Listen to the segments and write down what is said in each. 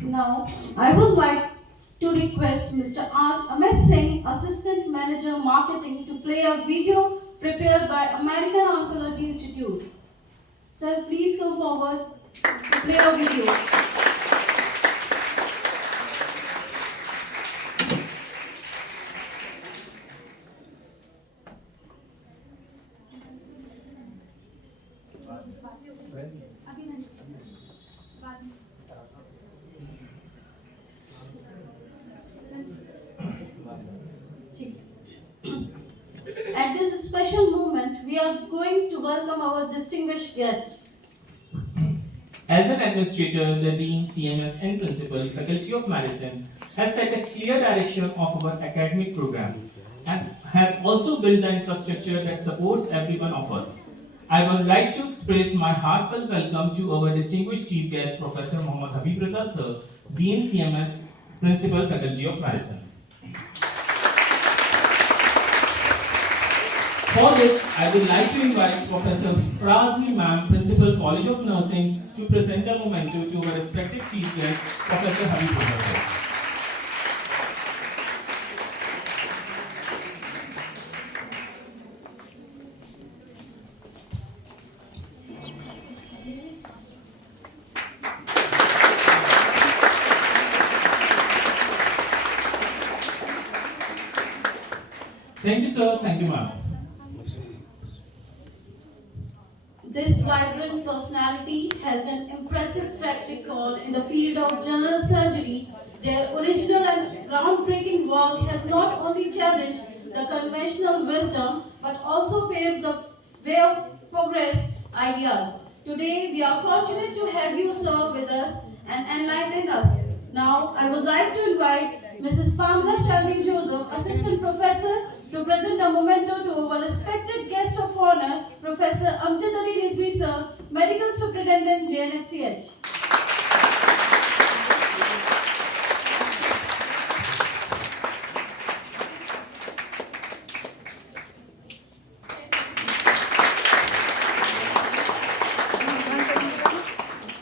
Now, I would like to request Mr. Amit Singh, Assistant Manager Marketing, to play a video prepared by American Oncology Institute. Sir, please come forward to play a video. At this special moment, we are going to welcome our distinguished guest. As an administrator, the Dean, CMS, and Principal, Faculty of Medicine has set a clear direction of our academic program and has also built the infrastructure that supports every one of us. I would like to express my heartfelt welcome to our distinguished chief guest, Professor Mohammad Habib Raza Sir, Dean, CMS, Principal, Faculty of Medicine. For this, I would like to invite Professor Frazmi Ma'am, Principal, College of Nursing, to present a memento to our respected chief guest, Professor Habib Raza Sir. Thank you, sir. Thank you, ma'am. This vibrant personality has an impressive track record in the field of general surgery. Their original and groundbreaking work has not only challenged the conventional wisdom but also paved the way of progress ideas. Today, we are fortunate to have you, sir, with us and enlighten us. Now, I would like to invite Mrs. Pamela Shalini Joseph, Assistant Professor, to present a memento to our respected guest of honor, Professor Amjad Ali Rizvi Sir, Medical Superintendent, JNHCH.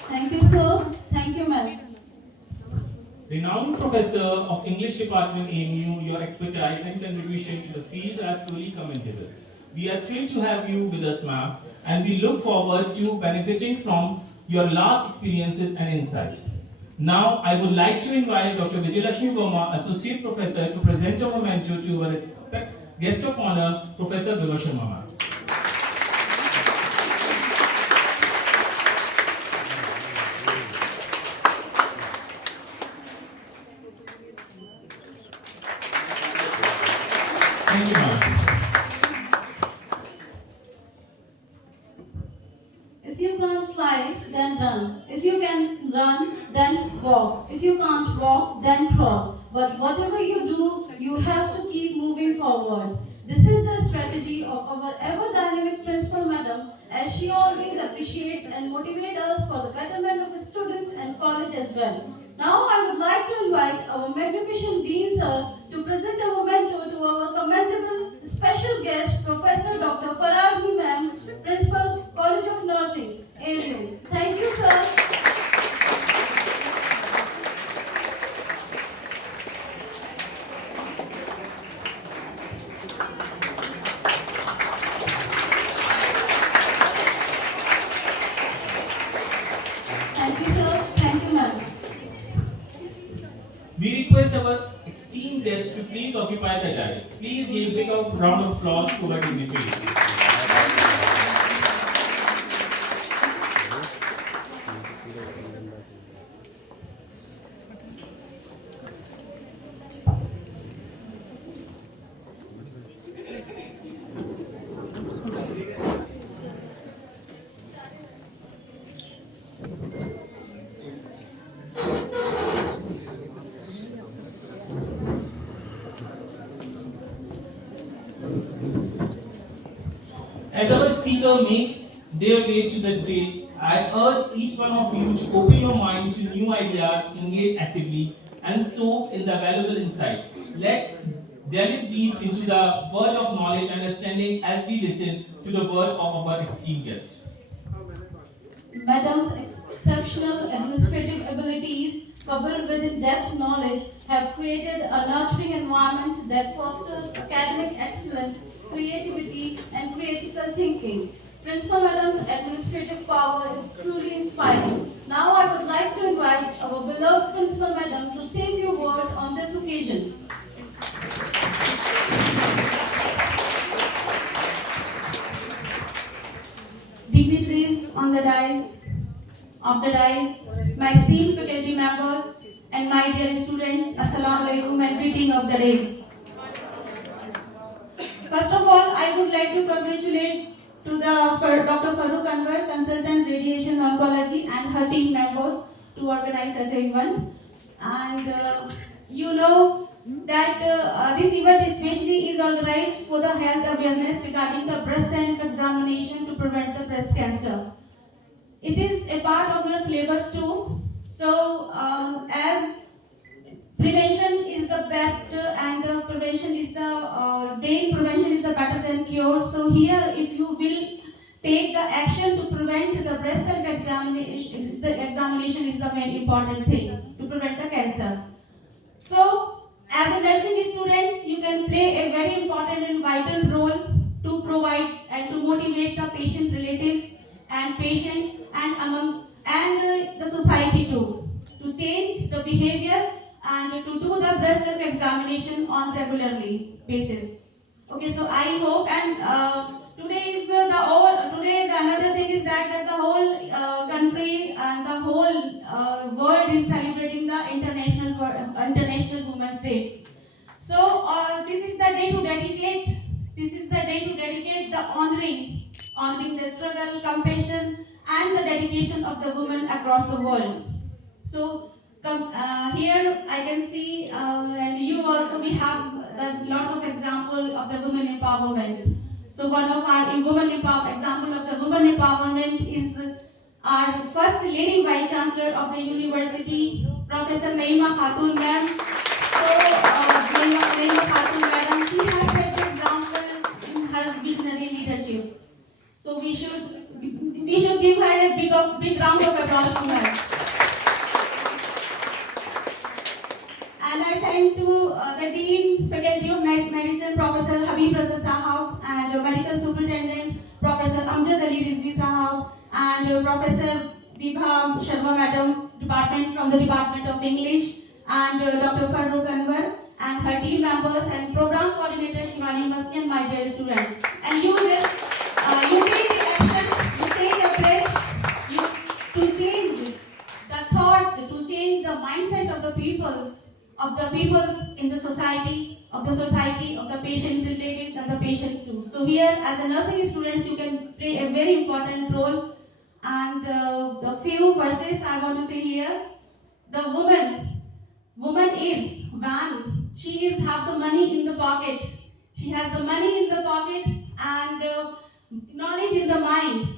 Thank you, sir. Thank you, ma'am. Renowned Professor of English Department, AMU, your expertise and contribution to the field are truly commendable. We are thrilled to have you with us, ma'am, and we look forward to benefiting from your last experiences and insight. Now, I would like to invite Dr. Vijayalakshmi Verma, Associate Professor, to present a memento to our respected guest of honor, Professor Vibha Sharma, ma'am. Thank you, ma'am. If you can't fly, then run. If you can run, then walk. If you can't walk, then crawl. But whatever you do, you have to keep moving forwards. This is the strategy of our ever dynamic principal madam, as she always appreciates and motivates us for the betterment of students and college as well. Now I would like to invite our magnificent Dean Sir to present a memento to our commendable special guest, Professor Dr. Farazmi Ma'am, Principal, College of Nursing, AMU. Thank you, sir. Thank you, sir. Thank you, ma'am. We request our esteemed guests to please occupy the dais. Please give a big round of applause to our dignitaries. As our speaker makes their way to the stage, I urge each one of you to open your mind to new ideas, engage actively, and soak in the valuable insight. Let's delve deep into the word of knowledge and understanding as we listen to the word of our esteemed guest. Madam's exceptional administrative abilities, coupled with in-depth knowledge, have created a nurturing environment that fosters academic excellence, creativity, and critical thinking. Principal Madam's administrative power is truly inspiring. Now I would like to invite our beloved Principal Madam to say a few words on this occasion. Dignitaries on the dais, my esteemed faculty members, and my dear students, Assalamu alaikum and greeting of the day. First of all, I would like to congratulate to Dr. Farooq Anwar, consultant radiation oncology, and her team members to organize such an event. And you know that this event especially is organized for the health awareness regarding the breast self-examination to prevent the breast cancer. It is a part of your syllabus too. So as prevention is the best and prevention is the prevention is the better than cure. So here, if you will take the action to prevent the breast self-examination, the examination is the main important thing to prevent the cancer. So as a nursing students, you can play a very important and vital role to provide and to motivate the patient relatives and patients and among the society too to change the behavior and to do the breast self examination on regularly basis. Okay, so I hope and today is today the another thing is that the whole country and the whole world is celebrating the International Women's Day. So this is the day to dedicate. This is the day to dedicate the honoring the struggle, compassion, and the dedication of the women across the world. So here I can see, and you also we have lots of example of the women empowerment. So one of our example of the women empowerment is our first leading vice chancellor of the university, Professor Naima Khatun ma'am. So Naima Khatun madam, she has set the example in her visionary leadership. So we should give her a big round of applause to her. And I thank to the Dean, Faculty of Medicine, Professor Habib Raza Sahab, and Medical Superintendent, Professor Amjad Ali Rizvi Sahab, and Professor Vibha Sharma Madam, from the Department of English, and Dr. Farooq Anwar, and her team members, and Program Coordinator Shivani Masi, and my dear students. And you take the action, you take the pledge, to change the thoughts, to change the mindset of the peoples in the society, of the patients' relatives and the patients too. So here, as a nursing students, you can play a very important role. And the few verses I want to say here: the woman is one. She have the money in the pocket. She has the money in the pocket and knowledge in the mind,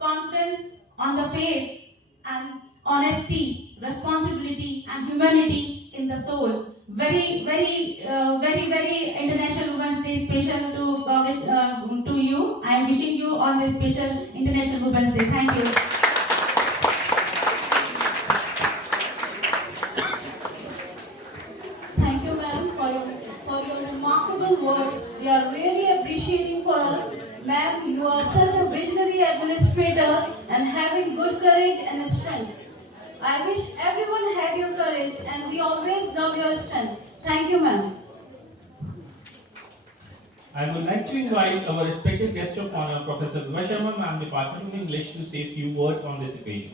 confidence on the face, and honesty, responsibility, and humanity in the soul. Very International Women's Day special to you. I am wishing you on this special International Women's Day. Thank you. Thank you, ma'am, for your remarkable words. They are really appreciating for us. Ma'am, you are such a visionary administrator and having good courage and strength. I wish everyone had your courage and we always love your strength. Thank you, ma'am. I would like to invite our respected guest of honor, Professor Vibha Sharma ma'am, Department of English, to say a few words on this occasion.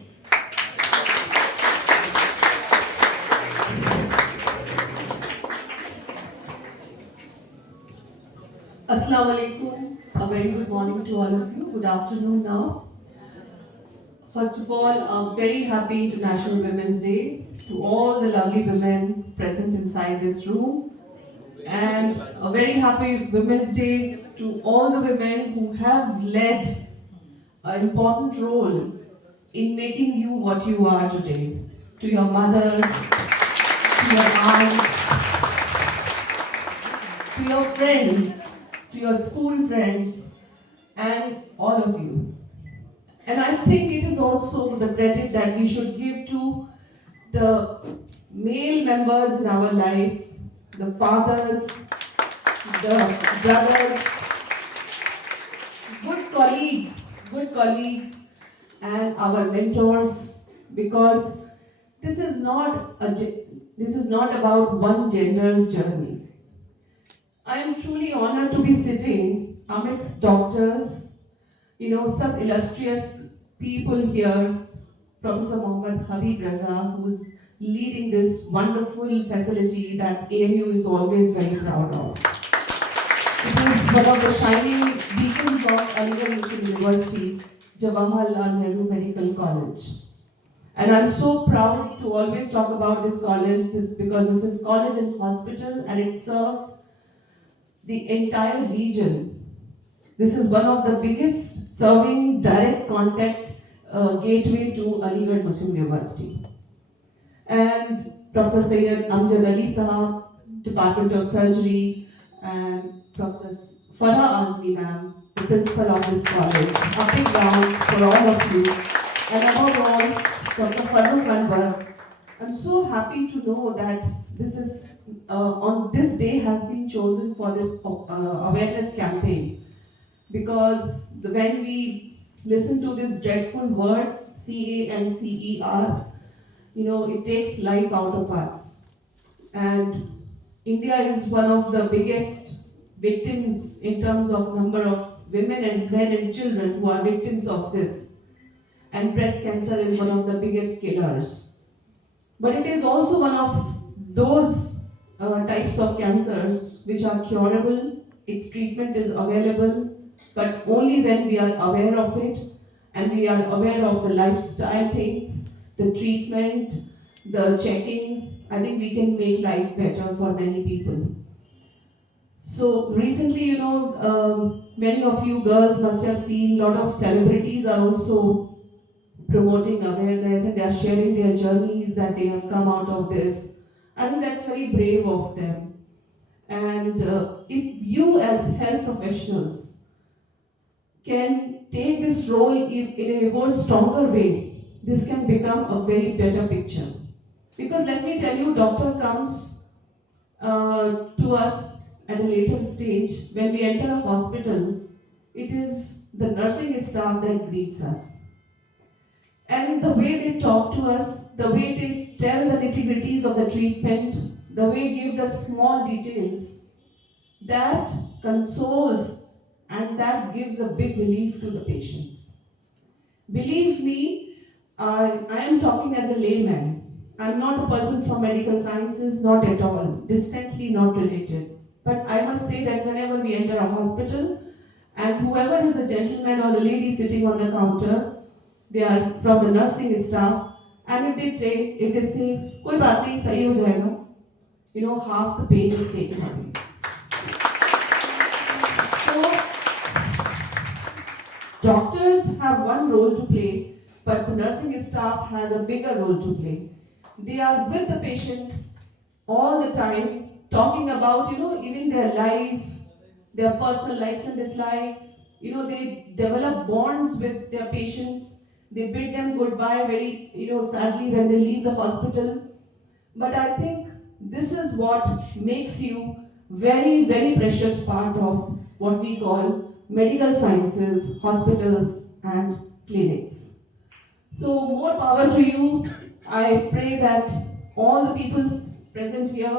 Assalamu alaikum. A very good morning to all of you. Good afternoon now. First of all, a very happy International Women's Day to all the lovely women present inside this room. And a very happy Women's Day to all the women who have led an important role in making you what you are today. To your mothers, to your aunts, to your friends, to your school friends, and all of you. And I think it is also the credit that we should give to the male members in our life, the fathers, the brothers, good colleagues, and our mentors, because this is not about one gender's journey. I am truly honored to be sitting amidst doctors, such illustrious people here, Professor Mohammad Habib Raza, who's leading this wonderful facility that AMU is always very proud of. It is one of the shining beacons of Aligarh Muslim University, Jawaharlal Nehru Medical College. And I'm so proud to always talk about this college because this is college and hospital and it serves the entire region. This is one of the biggest serving direct contact gateway to Aligarh Muslim University. And Professor Sayyid Amjad Ali Sahab, Department of Surgery, and Professor Farah Azmi ma'am, the principal of this college. A big round for all of you. And above all, Dr. Farooq Anwar. I'm so happy to know that this is on this day has been chosen for this awareness campaign, because when we listen to this dreadful word CANCER, it takes life out of us. And India is one of the biggest victims in terms of number of women and men and children who are victims of this. And breast cancer is one of the biggest killers. But it is also one of those types of cancers which are curable, its treatment is available, but only when we are aware of it and we are aware of the lifestyle things, the treatment, the checking. I think we can make life better for many people. So recently, many of you girls must have seen a lot of celebrities are also promoting awareness and they are sharing their journeys that they have come out of this. I think that's very brave of them. And if you as health professionals can take this role in a more stronger way, this can become a very better picture. Because let me tell you, doctor comes to us at a later stage. When we enter a hospital, it is the nursing staff that greets us. And the way they talk to us, the way they tell the nitty-gritties of the treatment, the way they give the small details, that consoles and that gives a big relief to the patients. Believe me, I am talking as a layman. I'm not a person from medical sciences, not at all, distantly not related. But I must say that whenever we enter a hospital, and whoever is the gentleman or the lady sitting on the counter, they are from the nursing staff, and if they say, "Koi baat nahi, sahi ho jayega," half the pain is taken away. So, doctors have one role to play, but the nursing staff has a bigger role to play. They are with the patients all the time, talking about, even their life, their personal likes and dislikes. They develop bonds with their patients. They bid them goodbye very, sadly when they leave the hospital. But I think this is what makes you very, very precious part of what we call medical sciences, hospitals, and clinics. So more power to you. I pray that all the people present here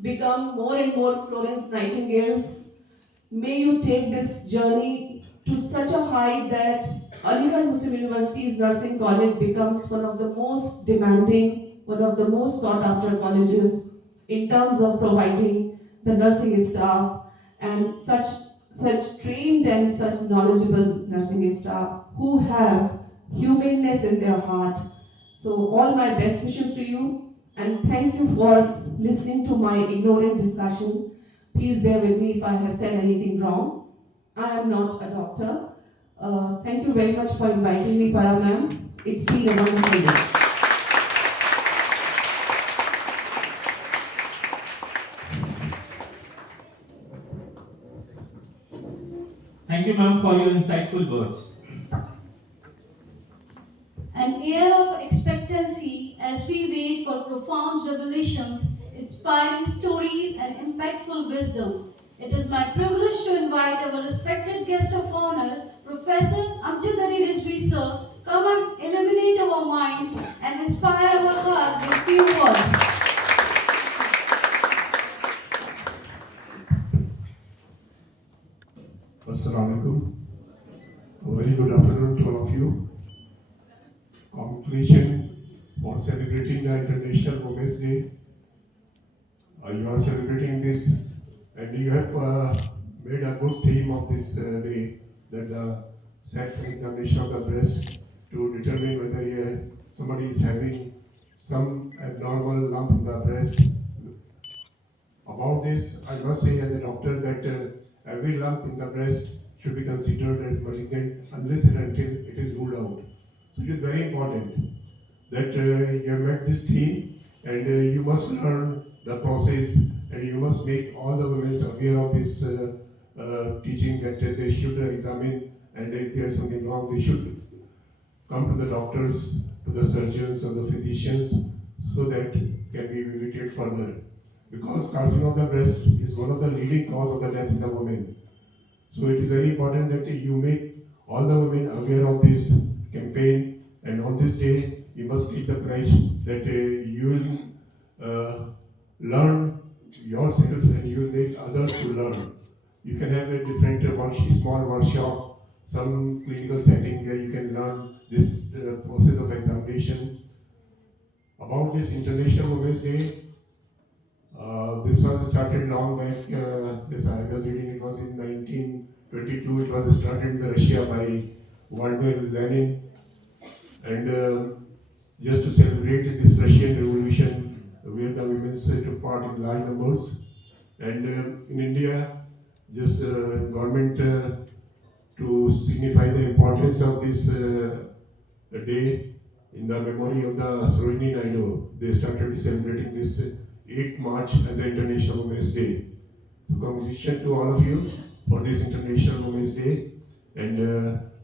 become more and more Florence Nightingales. May you take this journey to such a height that Aligarh Muslim University's nursing college becomes one of the most demanding, one of the most sought after colleges in terms of providing the nursing staff and such trained and such knowledgeable nursing staff who have humaneness in their heart. So all my best wishes to you and thank you for listening to my ignorant discussion. Please bear with me if I have said anything wrong. I am not a doctor. Thank you very much for inviting me, Farah ma'am. It's been a wonderful day. Thank you, ma'am, for your insightful words. as we wait for profound revelations, inspiring stories, and impactful wisdom. It is my privilege to invite our respected guest of honor, Professor Amjad Ali Rizvi sir, come and illuminate our minds and inspire our heart with few words. Assalamu alaikum. A very good afternoon to all of you. Congratulations for celebrating the International Women's Day. You are celebrating this, and you have made a good theme of this day, that the self-examination of the breast to determine whether somebody is having some abnormal lump in the breast. About this, I must say as a doctor that every lump in the breast should be considered as malignant unless and until it is ruled out. So it is very important that you have met this theme, and you must learn the process, and you must make all the women aware of this teaching, that they should examine, and if there is something wrong, they should come to the doctors, to the surgeons or the physicians, so that can be evaluated further. Because carcinoma of the breast is one of the leading cause of the death in the women. So it is very important that you make all the women aware of this campaign, and on this day you must take the pledge that you will learn yourself and you will make others to learn. You can have a different small workshop, some clinical setting where you can learn this process of examination. About this International Women's Day, this was started long back. This I was reading. It was in 1922. It was started in Russia by Vladimir Lenin, and just to celebrate this Russian Revolution, where the women took part in large numbers. And in India, just government to signify the importance of this day in the memory of the Sarojini Naidu, they started celebrating this 8th March as the International Women's Day. So congratulations to all of you for this International Women's Day, and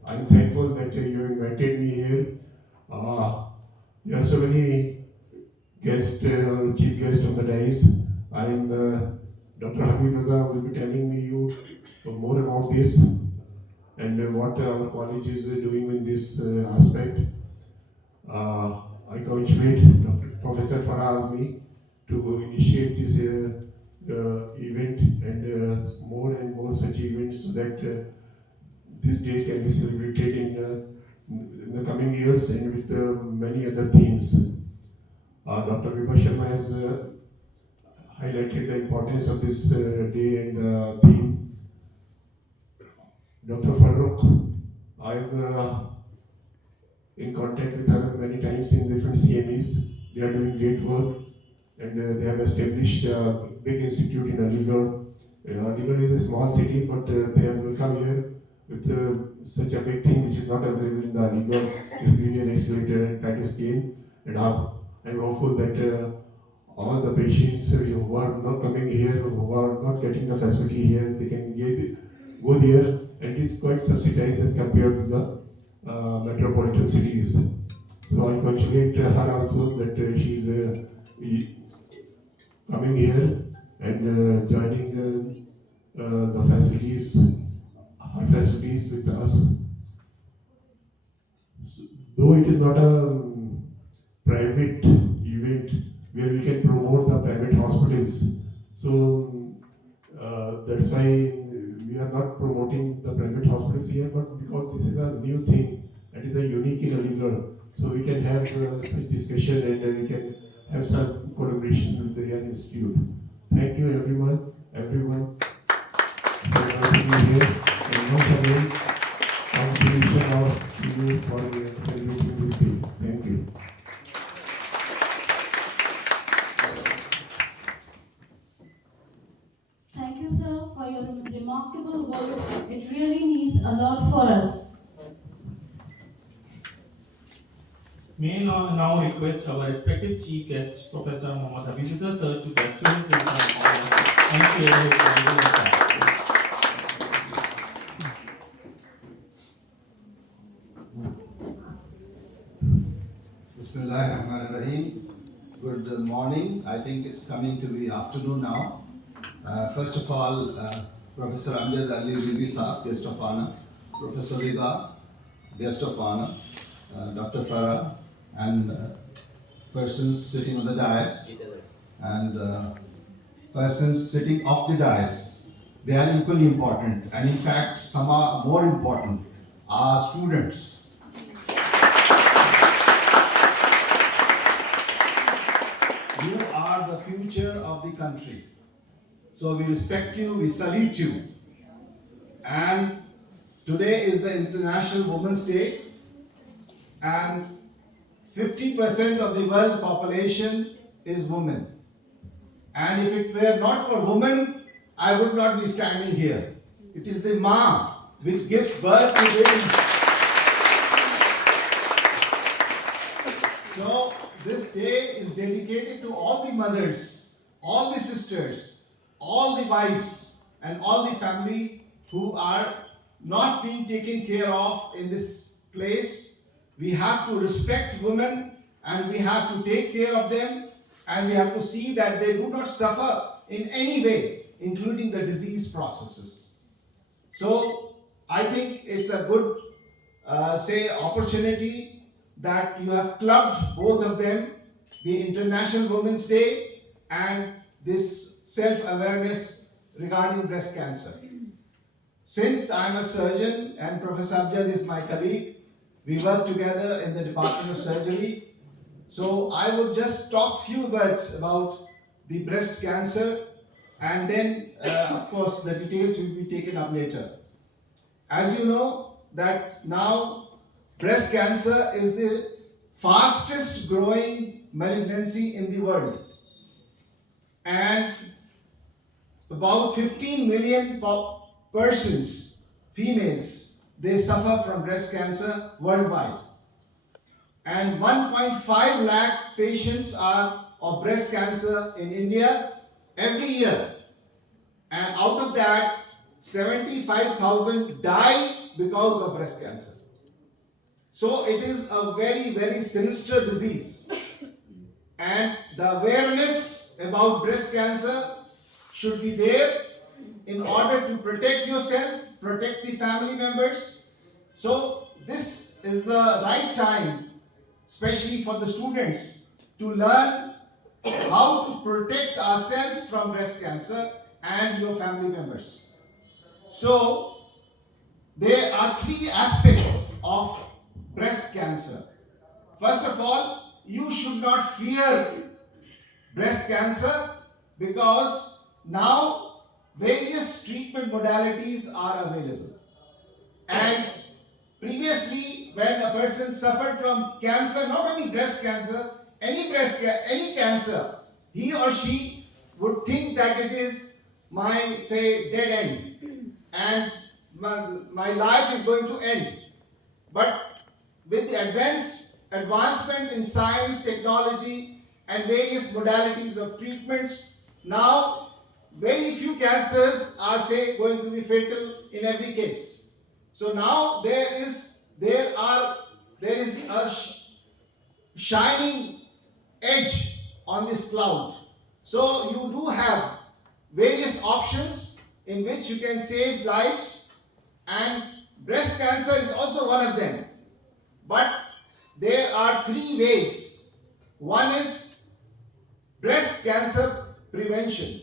I'm thankful that you invited me here. There are so many guests, chief guests on the dais. I'm Dr. Habib Raza will be telling me more about this and what our college is doing in this aspect. I congratulate Professor Farah Azmi to initiate this event, and more such events, so that this day can be celebrated in the coming years and with many other themes. Dr. Vibha Sharma has highlighted the importance of this day and the theme. Dr. Farooq, I've in contact with her many times in different CMEs. They are doing great work, and they have established a big institute in Aligarh. Aligarh is a small city, but they have come here with such a big thing which is not available in the Aligarh, is linear accelerator and Packer scale. And I'm hopeful that all the patients who are not coming here, who are not getting the facility here, they can go there, and it is quite subsidized as compared to the metropolitan cities. So I congratulate her also that she is coming here and joining the facilities, her facilities with us. So, though it is not a private event where we can promote the private hospitals, so that's why we are not promoting the private hospitals here, but because this is a new thing and is a unique in Aligarh, so we can have such discussion, and we can have some collaboration with the Young Institute. Thank you everyone for inviting me here, and once again, congratulations all to you for celebrating this day. Thank you. Thank you, sir, for your remarkable words. It really means a lot for us. May now request our respective chief guest, Professor Mohammad Habib Raza sir, to bestow his honor and share his valuable insights. Bismillahirrahmanirrahim. good morning. I think it's coming to be afternoon now. First of all, Professor Amjad Ali Ribi Saab, guest of honor, Professor Riba, guest of honor, Dr. Farah, and persons sitting on the dais, and persons sitting off the dais. They are equally important, and in fact, some are more important. Our students. You are the future of the country. So we respect you, we salute you. And today is the International Women's Day, and 50% of the world population is women. And if it were not for women, I would not be standing here. It is the mom which gives birth to babies. So this day is dedicated to all the mothers, all the sisters, all the wives, and all the family who are not being taken care of in this place. We have to respect women, and we have to take care of them, and we have to see that they do not suffer in any way, including the disease processes. So I think it's a good opportunity that you have clubbed both of them, the International Women's Day and this self-awareness regarding breast cancer. Since I'm a surgeon and Professor Amjad is my colleague, we work together in the Department of Surgery. So I would just talk few words about the breast cancer, and then of course the details will be taken up later. As you know that now breast cancer is the fastest growing malignancy in the world, and about 15 million persons, females, they suffer from breast cancer worldwide, and 1.5 lakh patients are of breast cancer in India every year, and out of that 75,000 die because of breast cancer. So it is a very, very sinister disease, and the awareness about breast cancer should be there in order to protect yourself, protect the family members. So this is the right time, especially for the students, to learn how to protect ourselves from breast cancer and your family members. So there are three aspects of breast cancer. First of all, you should not fear breast cancer, because now various treatment modalities are available. And previously, when a person suffered from cancer, not only breast cancer, any cancer, he or she would think that it is my, say, dead end, and my life is going to end. But with the advancement in science, technology, and various modalities of treatments, now very few cancers are, say, going to be fatal in every case. So now there is a shining edge on this cloud. So you do have various options in which you can save lives, and breast cancer is also one of them. But there are three ways. One is breast cancer prevention.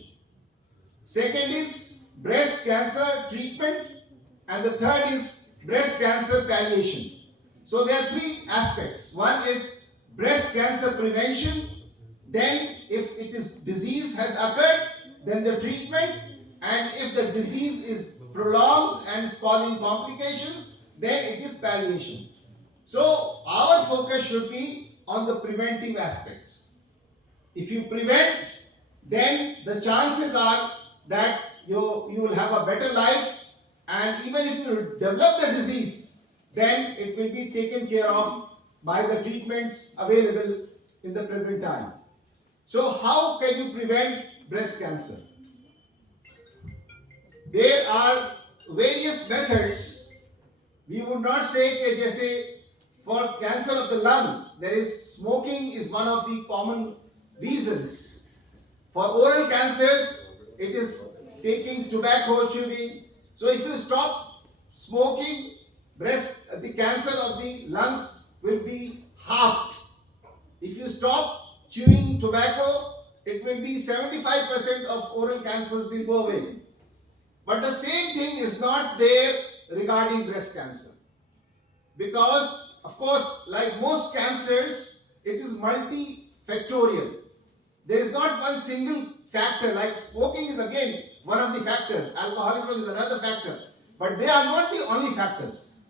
Second is breast cancer treatment, and the third is breast cancer palliation. So there are three aspects. One is breast cancer prevention. Then if it is disease has occurred, then the treatment, and if the disease is prolonged and is causing complications, then it is palliation. So our focus should be on the preventive aspect. If you prevent, then the chances are that you will have a better life, and even if you develop the disease, then it will be taken care of by the treatments available in the present time. So how can you prevent breast cancer? There are various methods. We would not say that for cancer of the lung, there is smoking is one of the common reasons. For oral cancers, it is taking tobacco, chewing. So if you stop smoking, the cancer of the lungs will be halved. If you stop chewing tobacco, it will be 75% of oral cancers will go away. But the same thing is not there regarding breast cancer. Because, of course, like most cancers, it is multifactorial. There is not one single factor, like smoking is again one of the factors, alcoholism is another factor. But they are not the only factors.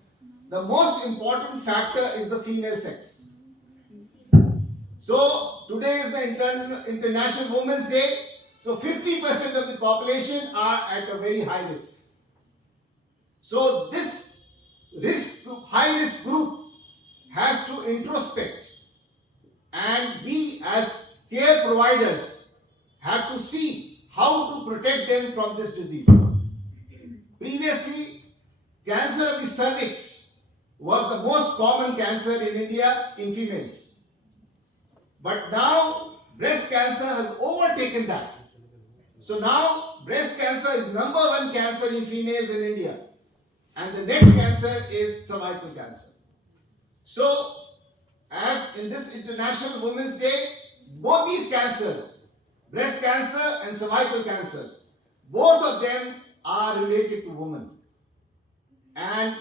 The most important factor is the female sex. So, today is the International Women's Day. So, 50% of the population are at a very high risk. So, this high risk group has to introspect, and we as care providers have to see how to protect them from this disease. Previously, cancer of the cervix was the most common cancer in India in females. But now, breast cancer has overtaken that. So now, breast cancer is number one cancer in females in India. And the next cancer is cervical cancer. So, as in this International Women's Day, both these cancers, breast cancer and cervical cancers, both of them are related to women. And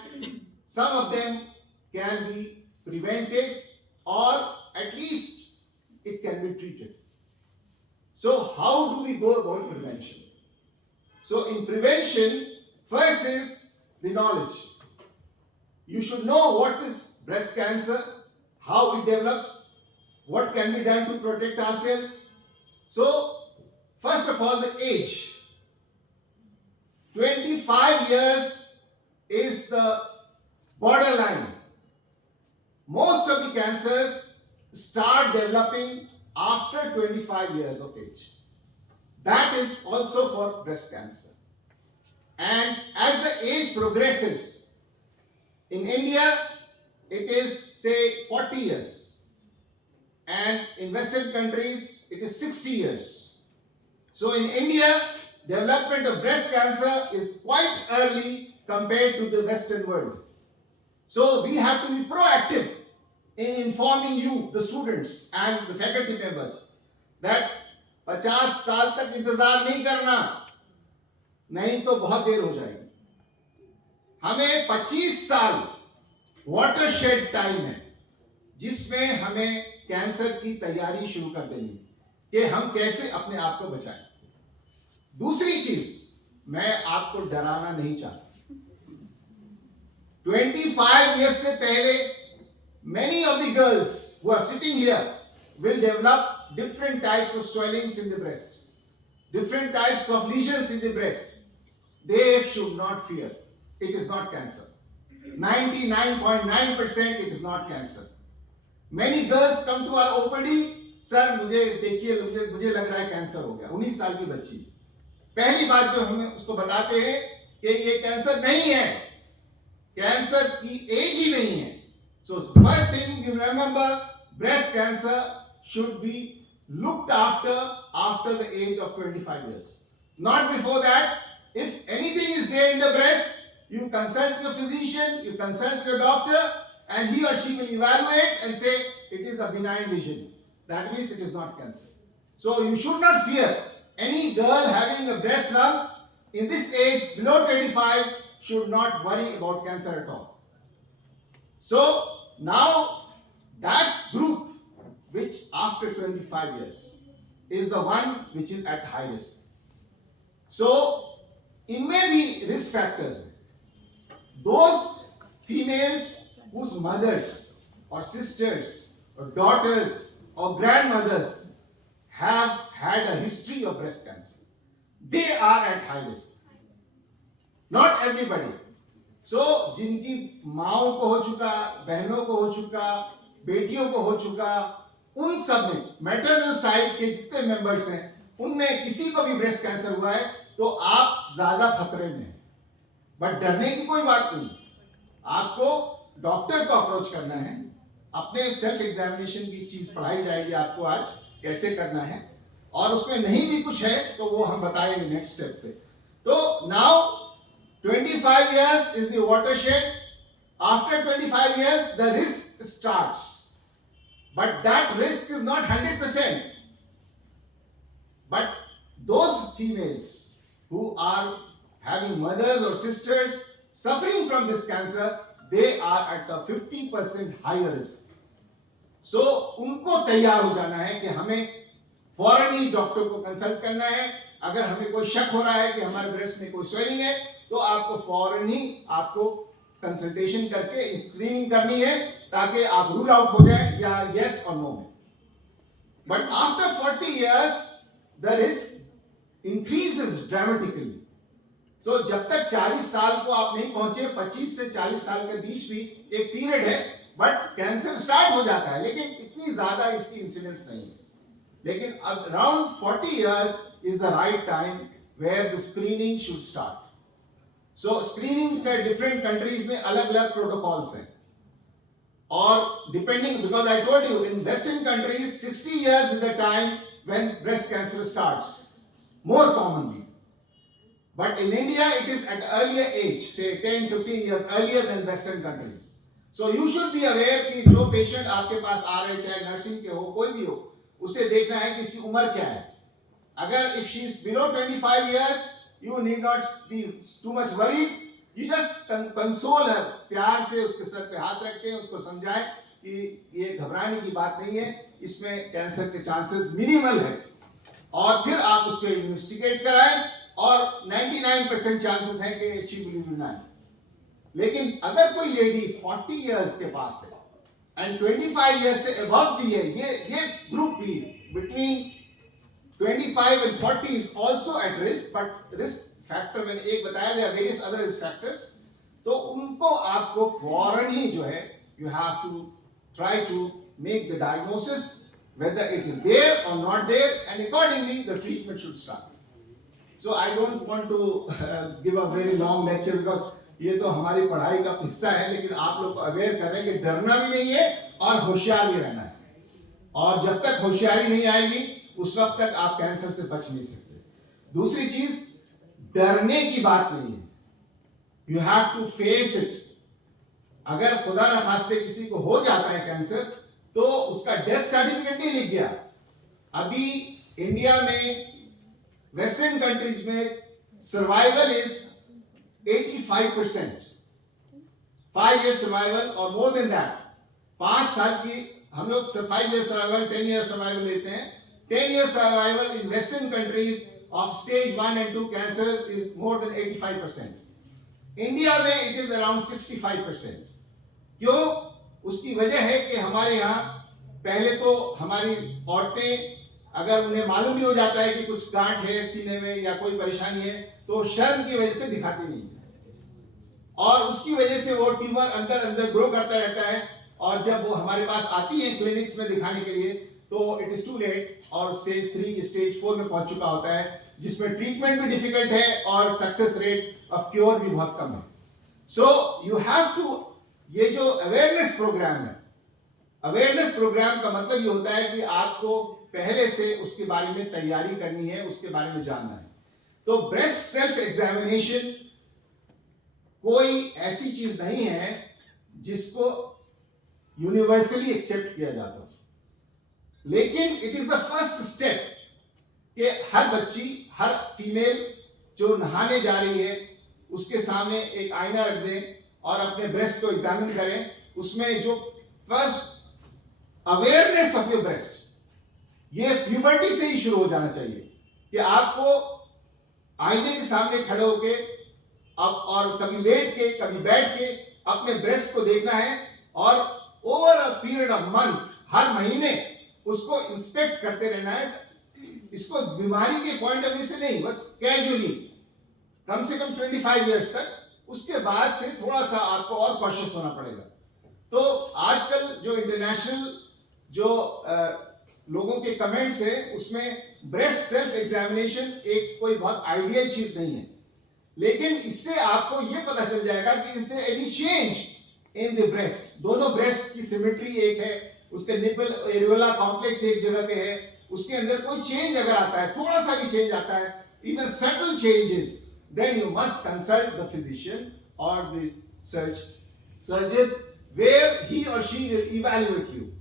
some of them can be prevented, or at least it can be treated. So how do we go about prevention? So in prevention, first is the knowledge. You should know what is breast cancer, how it develops, what can be done to protect ourselves. So first of all, the age. 25 years is the borderline. Most of the cancers start developing after 25 years of age. That is also for breast cancer. And as the age progresses, in India, it is say 40 years. And in Western countries, it is 60 years. So in India, development of breast cancer is quite early compared to the Western world. So we have to be proactive in informing you, the students and the faculty members, that 50 साल तक इंतजार नहीं करना, नहीं तो बहुत देर हो जाएगी. हमें 25 साल वाटरशेड टाइम है, जिसमें हमें कैंसर की तैयारी शुरू कर देनी है कि हम कैसे अपने आप को बचाएं. दूसरी चीज, मैं आपको डराना नहीं चाहता. 25 years से पहले many of the girls who are sitting here will develop different types of swellings in the breast, different types of lesions in the breast. They should not fear. It is not cancer. 99.9% it is not cancer. Many girls come to our OPD, sir मुझे देखिए मुझे लग रहा है cancer हो गया. 19 साल की बच्ची. पहली बात जो हमें उसको बताते हैं कि ये कैंसर नहीं है, कैंसर की एज ही नहीं है. So first thing you remember, breast cancer should be looked after the age of 25 years. Not before that. If anything is there in the breast, you consult your physician, you consult your doctor, and he or she will evaluate and say it is a benign lesion. That means it is not cancer. So you should not fear. Any girl having a breast lump in this age below 25 should not worry about cancer at all. So now that group which after 25 years is the one which is at high risk. So इनमें भी risk factors. Those females whose mothers or sisters or daughters or grandmothers have had a history of breast cancer, they are at high risk. Not everybody. So जिनकी माओं को हो चुका, बहनों को हो चुका, बेटियों को हो चुका, उन सब में मैटरनल साइड के जितने मेंबर्स हैं, उनमें किसी को भी ब्रेस्ट कैंसर हुआ है तो आप ज्यादा खतरे में हैं. बट डरने की कोई बात नहीं. आपको डॉक्टर को अप्रोच करना है. अपने सेल्फ एग्जामिनेशन की चीज पढ़ाई जाएगी आपको आज. कैसे करना है, और उसमें नहीं भी कुछ है तो वो हम बताएंगे नेक्स्ट स्टेप पे। तो now 25 years is the watershed. After 25 years the risk starts, but that risk is not 100%. But those females who are having mothers or sisters suffering from this cancer, they are at a 50% higher risk. So उनको तैयार हो जाना है कि हमें फौरन ही doctor को consult करना है। अगर हमें कोई शक हो रहा है कि हमारे ब्रेस्ट में कोई स्वेलिंग है तो आपको फौरन ही आपको कंसल्टेशन करके स्क्रीनिंग करनी है ताकि आप रूल आउट हो जाए या यस और नो में। But after 40 years the risk increases dramatically. So जब तक 40 साल को आप नहीं पहुंचे, 25 से 40 साल के बीच भी एक पीरियड है, बट कैंसर स्टार्ट हो जाता है लेकिन इतनी ज्यादा इसकी इंसिडेंस नहीं है। लेकिन अब around 40 years is the right time where the screening should start. So screening के डिफरेंट कंट्रीज में अलग अलग प्रोटोकॉल्स हैं, और depending, because I told you in western countries 60 years is the time when breast cancer starts more commonly, but in India it is at earlier age, say 10-15 years earlier than western countries. So you should be aware कि जो patient आपके पास आ रहे, चाहे nursing के हो कोई भी हो, उसे देखना है कि इसकी उम्र क्या है। अगर if she is below 25 years you need not be too much worried, you just console her, प्यार से उसके सर पे हाथ रख के उसको समझाएं कि ये घबराने की बात नहीं है, इसमें कैंसर के चांसेस मिनिमल है, और फिर आप उसको इन्वेस्टिगेट कराएं और 99% चांसेस हैं कि शी विल बी नाइन। लेकिन अगर कोई लेडी 40 years के पास है एंड 25 years से अबव भी है, ये ग्रुप भी between 25 and 40 is also at risk, but risk factor मैंने एक बताया, there are various other risk factors, तो उनको आपको फौरन ही जो है you have to try to make the diagnosis whether it is there or not there, and accordingly the treatment should start. So I don't want to give a very long lecture because ये तो हमारी पढ़ाई का हिस्सा है, लेकिन आप लोग को अवेयर कर रहे हैं कि डरना भी नहीं है और होशियार भी रहना है, और जब तक होशियारी नहीं आएगी उस वक्त तक आप कैंसर से बच नहीं सकते। दूसरी चीज, डरने की बात नहीं है, you have to face it. अगर खुदा न खास्ते किसी को हो जाता है कैंसर तो उसका डेथ सर्टिफिकेट नहीं लिख गया। अभी इंडिया में वेस्टर्न कंट्रीज में सर्वाइवल इज 85%, 5 year सर्वाइवल और मोर देन दैट। 5 साल की हम लोग 5 year सर्वाइवल, 10 year सर्वाइवल लेते हैं। 10 year survival in western countries of stage 1 and 2 cancer is more than 85%। India में इट इज अराउंड 65%। क्यों? उसकी वजह है कि हमारे यहाँ पहले तो हमारी औरतें, अगर उन्हें मालूम भी हो जाता है कि कुछ गांठ है सीने में या कोई परेशानी है, तो शर्म की वजह से दिखाती नहीं, और उसकी वजह से वो ट्यूमर अंदर अंदर ग्रो करता रहता है, और जब वो हमारे पास आती है क्लिनिक्स में दिखाने के लिए तो इट इज टू लेट, और स्टेज 3 स्टेज 4 में पहुंच चुका होता है, जिसमें ट्रीटमेंट भी डिफिकल्ट है और सक्सेस रेट ऑफ क्योर भी बहुत कम है। सो यू हैव टू, ये जो अवेयरनेस प्रोग्राम है, अवेयरनेस प्रोग्राम का मतलब ये होता है कि आपको पहले से उसके बारे में तैयारी करनी है, उसके बारे में जानना है। तो ब्रेस्ट सेल्फ एग्जामिनेशन कोई ऐसी चीज नहीं है जिसको यूनिवर्सली एक्सेप्ट किया जाता हो, लेकिन it is the first step कि हर बच्ची, हर फीमेल जो नहाने जा रही है उसके सामने एक आईना रख दें और अपने ब्रेस्ट को एग्जामिन करें। उसमें जो first awareness of your breast, ये प्यूबर्टी से ही शुरू हो जाना चाहिए कि आपको आईने के सामने खड़े होके अब, और कभी लेट के कभी बैठ के अपने ब्रेस्ट को देखना है, और over a period of month, हर महीने उसको इंस्पेक्ट करते रहना है। इसको बीमारी के पॉइंट ऑफ व्यू से नहीं, बस कैजुअली, कम से कम 25 years तक। उसके बाद से थोड़ा सा आपको और कॉशियस होना पड़ेगा। तो आजकल जो इंटरनेशनल जो लोगों के कमेंट्स है, उसमें ब्रेस्ट सेल्फ एग्जामिनेशन एक कोई बहुत आइडियल चीज नहीं है, लेकिन इससे आपको ये पता चल जाएगा कि is there any change in the breast. दोनों ब्रेस्ट की सिमेट्री एक है, उसके निपल एरियोला कॉम्प्लेक्स एक जगह पे है, उसके अंदर कोई चेंज अगर आता है, थोड़ा सा भी चेंज आता है, even subtle changes, then you must consult the physician or the surgeon where he or she will evaluate you.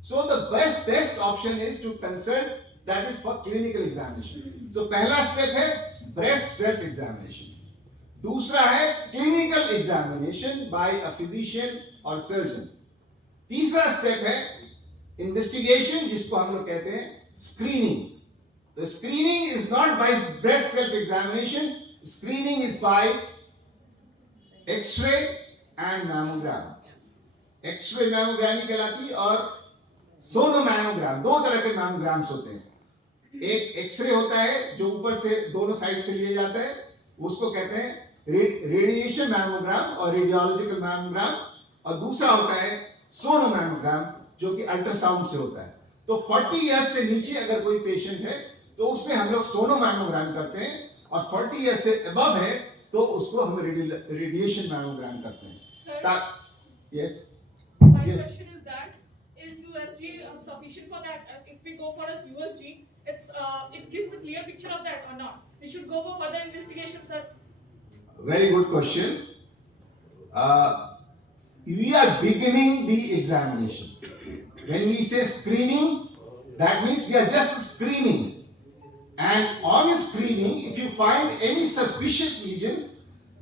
So the best option is to consult, that is for clinical examination. So पहला step है breast self examination. दूसरा है clinical examination by a physician or surgeon. तीसरा step है investigation, जिसको हम लोग कहते हैं screening. The screening is not by breast self examination, screening is by X-ray and mammogram. X-ray mammogram कहलाती है और सोनोमैमोग्राम, दो तरह के मैमोग्राम्स होते हैं. एक एक्सरे होता है जो ऊपर से दोनों साइड से लिया जाता है, उसको कहते हैं रेडिएशन मैमोग्राम और रेडियोलॉजिकल मैमोग्राम, और दूसरा होता है सोनोमैमोग्राम जो कि अल्ट्रासाउंड से होता है. तो 40 इयर्स से नीचे अगर कोई पेशेंट है तो उसमें हम लोग सोनोमैमोग्राम करते हैं, और 40 इयर्स से अबव है तो उसको हम रेडिएशन मैमोग्राम करते हैं. Yes My Yes. question is that is USG sufficient for that? If we go for a USG, it gives a clear picture of that or not? We should go for further investigations, sir. Very good question. We are beginning the examination. When we say screening, that means we are just screening. And on screening, if you find any suspicious lesion,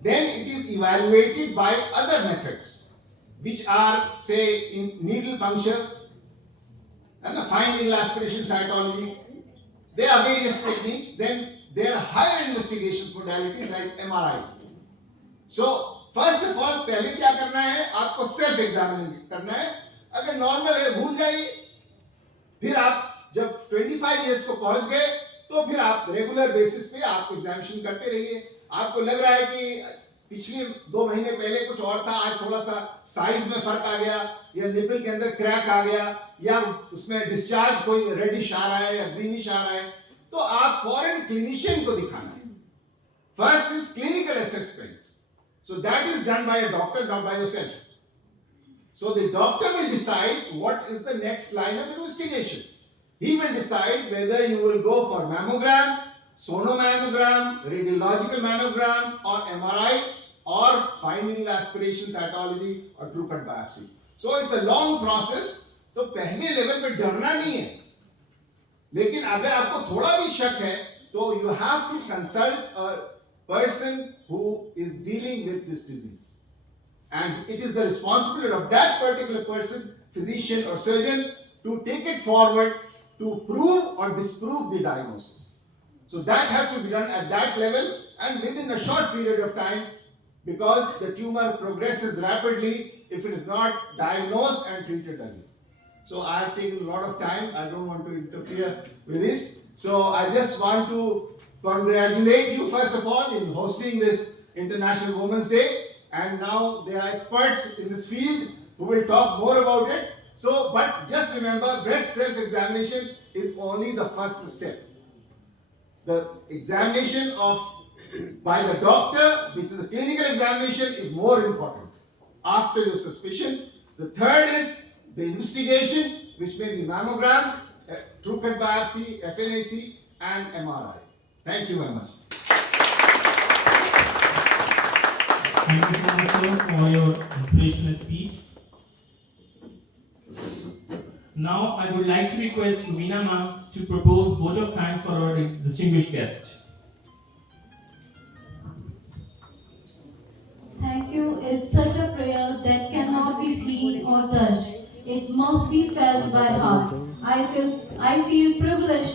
then it is evaluated by other methods, which are, say, in needle puncture and the fine needle aspiration cytology. There are various techniques. Then there are higher investigation modalities like MRI. So, first of all, पहले क्या करना है? आपको self examining करना है. अगर normal है भूल जाइए. फिर आप जब 25 इयर्स को पहुंच गए तो फिर आप रेगुलर बेसिस पे आप एग्जामिनेशन करते रहिए. आपको लग रहा है कि पिछले 2 महीने पहले कुछ और था, आज थोड़ा सा साइज में फर्क आ गया, या निपल के अंदर क्रैक आ गया, या उसमें डिस्चार्ज कोई रेडिश आ रहा है या ग्रीनिश आ रहा है, तो आप फॉरेन क्लिनिशियन को दिखाना है. First is clinical assessment. So that is done by a doctor, not by yourself. So the doctor will decide what is the next line of investigation. He will decide whether you will go for mammogram, sonomammogram, radiological mammogram, or MRI, or fine needle aspiration cytology, or true cut biopsy. So it's a long process. तो पहले level पे डरना नहीं है, लेकिन अगर आपको थोड़ा भी शक है तो you have to consult a person who is dealing with this disease, and it is the responsibility of that particular person, physician or surgeon, to take it forward to prove or disprove the diagnosis. So that has to be done at that level and within a short period of time, because the tumor progresses rapidly if it is not diagnosed and treated early. So I have taken a lot of time. I don't want to interfere with this. So I just want to congratulate you first of all in hosting this International Women's Day, and now there are experts in this field who will talk more about it. So, but just remember, breast self-examination is only the first step. The examination by the doctor, which is the clinical examination, is more important after your suspicion. The third is the investigation, which may be mammogram, true cut biopsy, FNAC, and MRI. Thank you very much. Thank you so much, sir, for your inspirational speech. Now, I would like to request Rubina ma'am to propose vote of thanks for our distinguished guest. Thank you is such a prayer that cannot be seen or touched. It must be felt by heart. I feel privileged